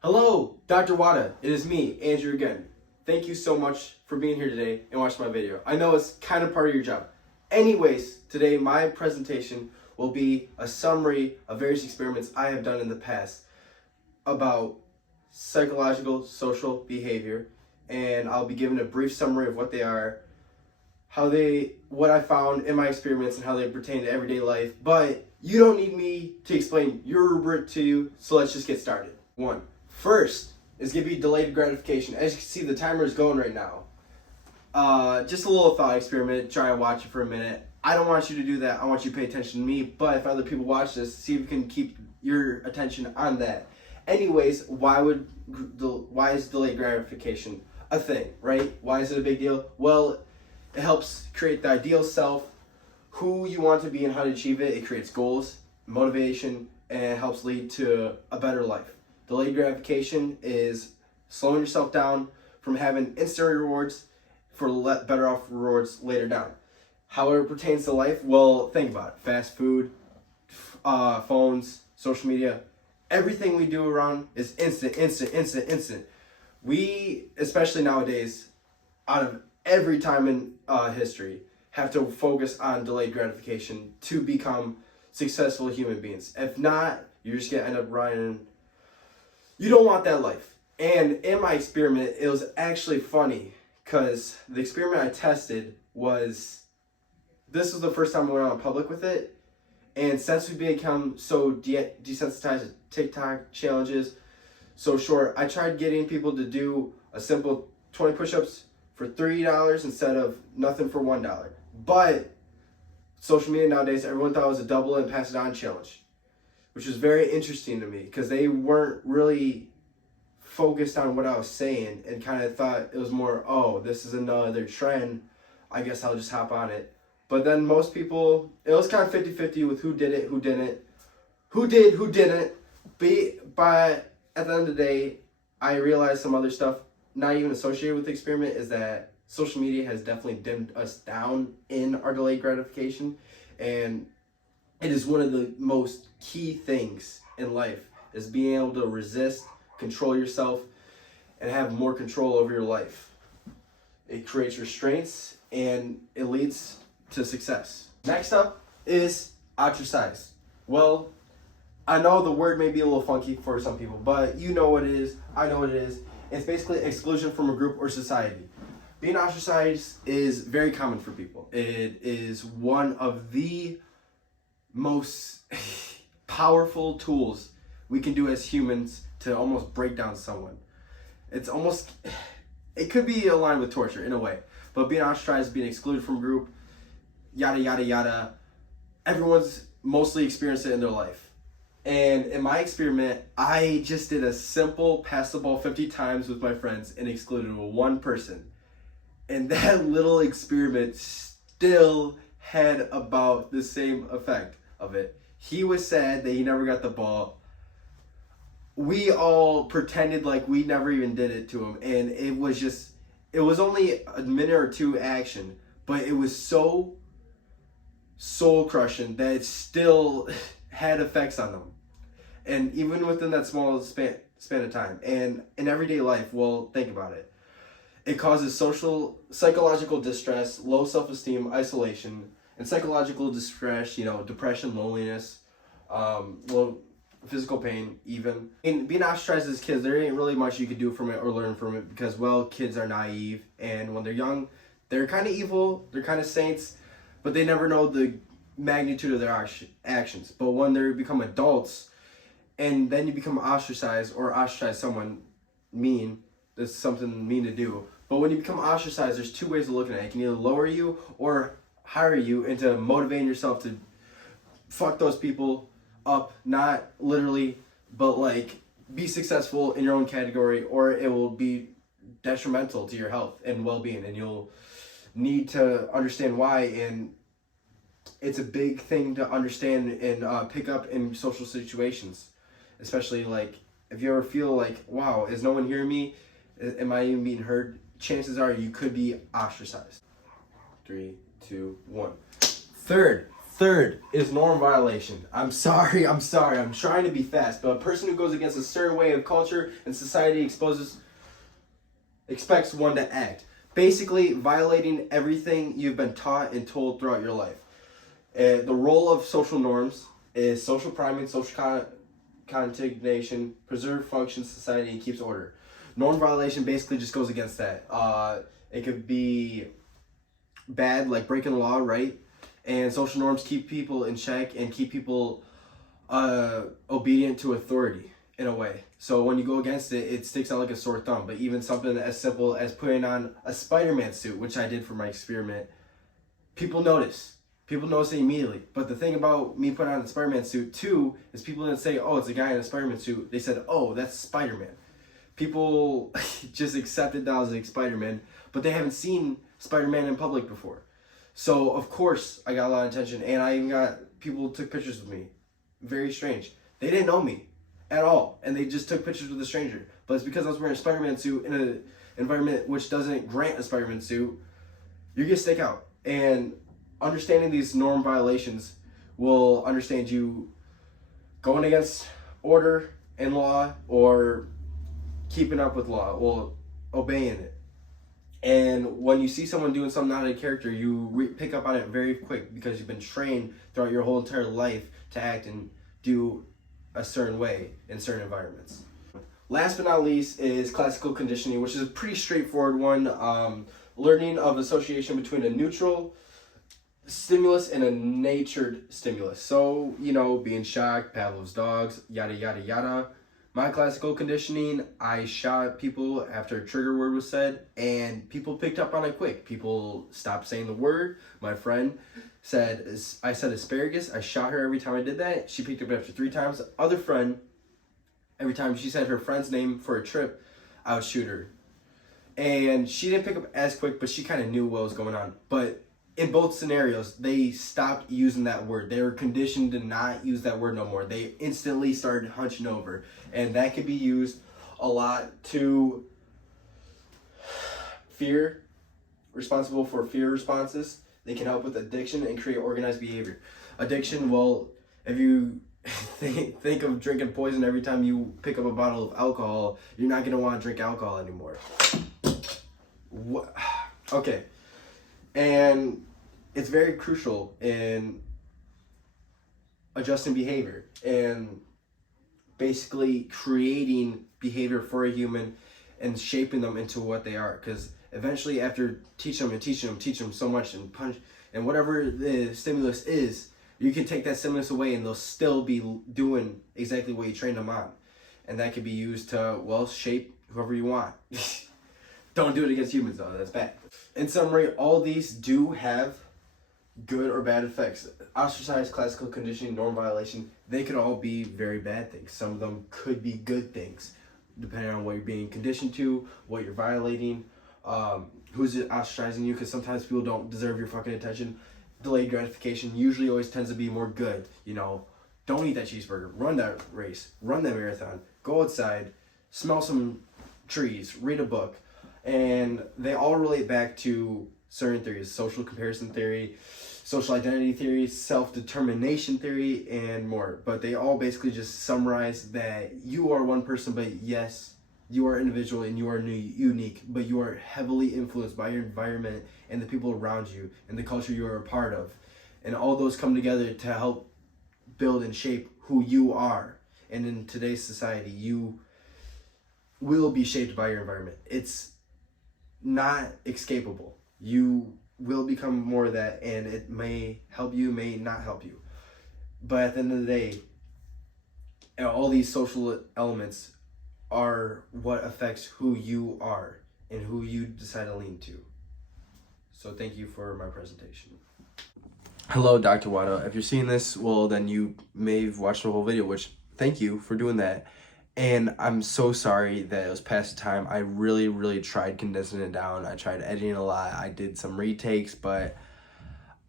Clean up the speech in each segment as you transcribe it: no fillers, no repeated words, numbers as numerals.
Hello, Dr. Watta. It is me, Andrew again. Thank you so much for being here today and watching my video. I know it's kind of part of your job. Anyways, today my presentation will be a summary of various experiments I have done in the past about psychological social behavior, and I'll be giving a brief summary of what they are, what I found in my experiments and how they pertain to everyday life. But you don't need me to explain your rubric to you, so let's just get started. First is give you delayed gratification. As you can see, the timer is going right now. Just a little thought experiment. Try and watch it for a minute. I don't want you to do that. I want you to pay attention to me. But if other people watch this, see if you can keep your attention on that. Anyways, why is delayed gratification a thing, right? Why is it a big deal? Well, it helps create the ideal self, who you want to be and how to achieve it. It creates goals, motivation, and it helps lead to a better life. Delayed gratification is slowing yourself down from having instant rewards for better off rewards later down. How it pertains to life? Well, think about it. Fast food, phones, social media, everything we do around is instant. We, especially nowadays, out of every time in history, have to focus on delayed gratification to become successful human beings. If not, you're just going to end up running. You don't want that life. And in my experiment, it was actually funny because the experiment I tested this was the first time I went out in public with it. And since we've become so desensitized to TikTok challenges, so short, I tried getting people to do a simple 20 push-ups for $3 instead of nothing for $1. But social media nowadays, everyone thought it was a double and pass it on challenge, which was very interesting to me because they weren't really focused on what I was saying and kind of thought it was more, oh, this is another trend, I guess I'll just hop on it. But then most people, it was kind of 50-50 with who did it, who didn't, who didn't. But at the end of the day, I realized some other stuff not even associated with the experiment is that social media has definitely dimmed us down in our delayed gratification, and it is one of the most key things in life is being able to resist, control yourself, and have more control over your life. It creates restraints and it leads to success. Next up is ostracize. Well, I know the word may be a little funky for some people, but you know what it is. I know what it is. It's basically exclusion from a group or society. Being ostracized is very common for people. It is one of the most powerful tools we can do as humans to almost break down someone. It could be aligned with torture in a way, but being ostracized, being excluded from a group, yada yada yada, everyone's mostly experienced it in their life. And in my experiment, I just did a simple pass the ball 50 times with my friends and excluded one person. And that little experiment still had about the same effect of it. He was sad that he never got the ball. We all pretended like we never even did it to him. And it was only a minute or two action, but it was so soul crushing that it still had effects on them. And even within that small span of time. And in everyday life, well, think about it. It causes psychological distress, low self-esteem, isolation, and psychological distress, depression, loneliness, low physical pain even. And being ostracized as kids, there ain't really much you could do from it or learn from it because, well, kids are naive. And when they're young, they're kind of evil, they're kind of saints, but they never know the magnitude of their actions. But when they become adults, and then you become ostracized or ostracize someone mean, there's something mean to do. But when you become ostracized, there's two ways of looking at it. It can either lower you or hire you into motivating yourself to fuck those people up, not literally, but like be successful in your own category, or it will be detrimental to your health and well-being, and you'll need to understand why. And it's a big thing to understand and pick up in social situations, especially like if you ever feel like, wow, is no one hearing me? Am I even being heard? Chances are you could be ostracized. 3, 2, 1. Third Third is norm violation. I'm sorry. I'm trying to be fast, but a person who goes against a certain way of culture and society expects one to act. Basically, violating everything you've been taught and told throughout your life. The role of social norms is social priming, social continuation, preserve function society, and keeps order. Norm violation basically just goes against that. It could be bad, like breaking the law, right? And social norms keep people in check and keep people obedient to authority in a way. So when you go against it, it sticks out like a sore thumb. But even something as simple as putting on a Spider-Man suit, which I did for my experiment, people notice. People notice it immediately. But the thing about me putting on a Spider-Man suit too is people didn't say, oh, it's a guy in a Spider-Man suit. They said, oh, that's Spider-Man. People just accepted that I was like Spider-Man, but they haven't seen Spider-Man in public before. So of course I got a lot of attention, and I even got people who took pictures with me. Very strange. They didn't know me at all, and they just took pictures with a stranger. But it's because I was wearing a Spider-Man suit in an environment which doesn't grant a Spider-Man suit. You're gonna stick out. And understanding these norm violations will understand you going against order and law, or keeping up with law, well, obeying it. And when you see someone doing something out of character, you pick up on it very quick because you've been trained throughout your whole entire life to act and do a certain way in certain environments. Last but not least is classical conditioning, which is a pretty straightforward one. Learning of association between a neutral stimulus and a natured stimulus. So, being shocked, Pavlov's dogs, yada, yada, yada. My classical conditioning, I shot people after a trigger word was said, and people picked up on it quick. People stopped saying the word. My friend said, I said asparagus. I shot her every time I did that. She picked up after 3 times. The other friend, every time she said her friend's name for a trip, I would shoot her. And she didn't pick up as quick, but she kind of knew what was going on. But in both scenarios, they stopped using that word. They were conditioned to not use that word no more. They instantly started hunching over. And that could be used a lot to fear, responsible for fear responses. They can help with addiction and create organized behavior. Addiction, well, if you think of drinking poison every time you pick up a bottle of alcohol, you're not going to want to drink alcohol anymore. What? Okay. And it's very crucial in adjusting behavior and basically creating behavior for a human and shaping them into what they are. Because eventually, after teach them so much and punch and whatever the stimulus is, you can take that stimulus away and they'll still be doing exactly what you trained them on. And that could be used to, well, shape whoever you want. Don't do it against humans though, that's bad. In summary, all these do have good or bad effects. Ostracized, classical conditioning, norm violation, they could all be very bad things. Some of them could be good things, depending on what you're being conditioned to, what you're violating, who's ostracizing you, because sometimes people don't deserve your fucking attention. Delayed gratification usually always tends to be more good. Don't eat that cheeseburger, run that race, run that marathon, go outside, smell some trees, read a book. And they all relate back to certain theories: social comparison theory, social identity theory, self-determination theory, and more. But they all basically just summarize that you are one person, but yes, you are individual and you are unique, but you are heavily influenced by your environment and the people around you and the culture you are a part of. And all those come together to help build and shape who you are. And in today's society, you will be shaped by your environment. It's not escapable. You will become more of that, and it may help you, may not help you. But at the end of the day, all these social elements are what affects who you are and who you decide to lean to. So thank you for my presentation. Hello, Dr. Watta. If you're seeing this, well, then you may have watched the whole video, which thank you for doing that. And I'm so sorry that it was past the time. I really, really tried condensing it down. I tried editing a lot. I did some retakes, but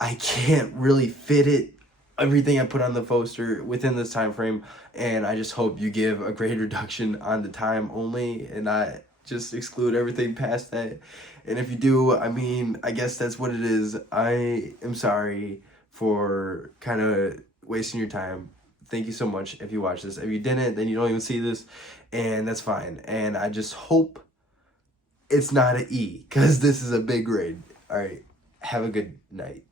I can't really fit everything I put on the poster within this time frame. And I just hope you give a grade reduction on the time only and not just exclude everything past that. And if you do, I guess that's what it is. I am sorry for kind of wasting your time. Thank you so much if you watch this. If you didn't, then you don't even see this, and that's fine. And I just hope it's not an E, because this is a big grade. All right, have a good night.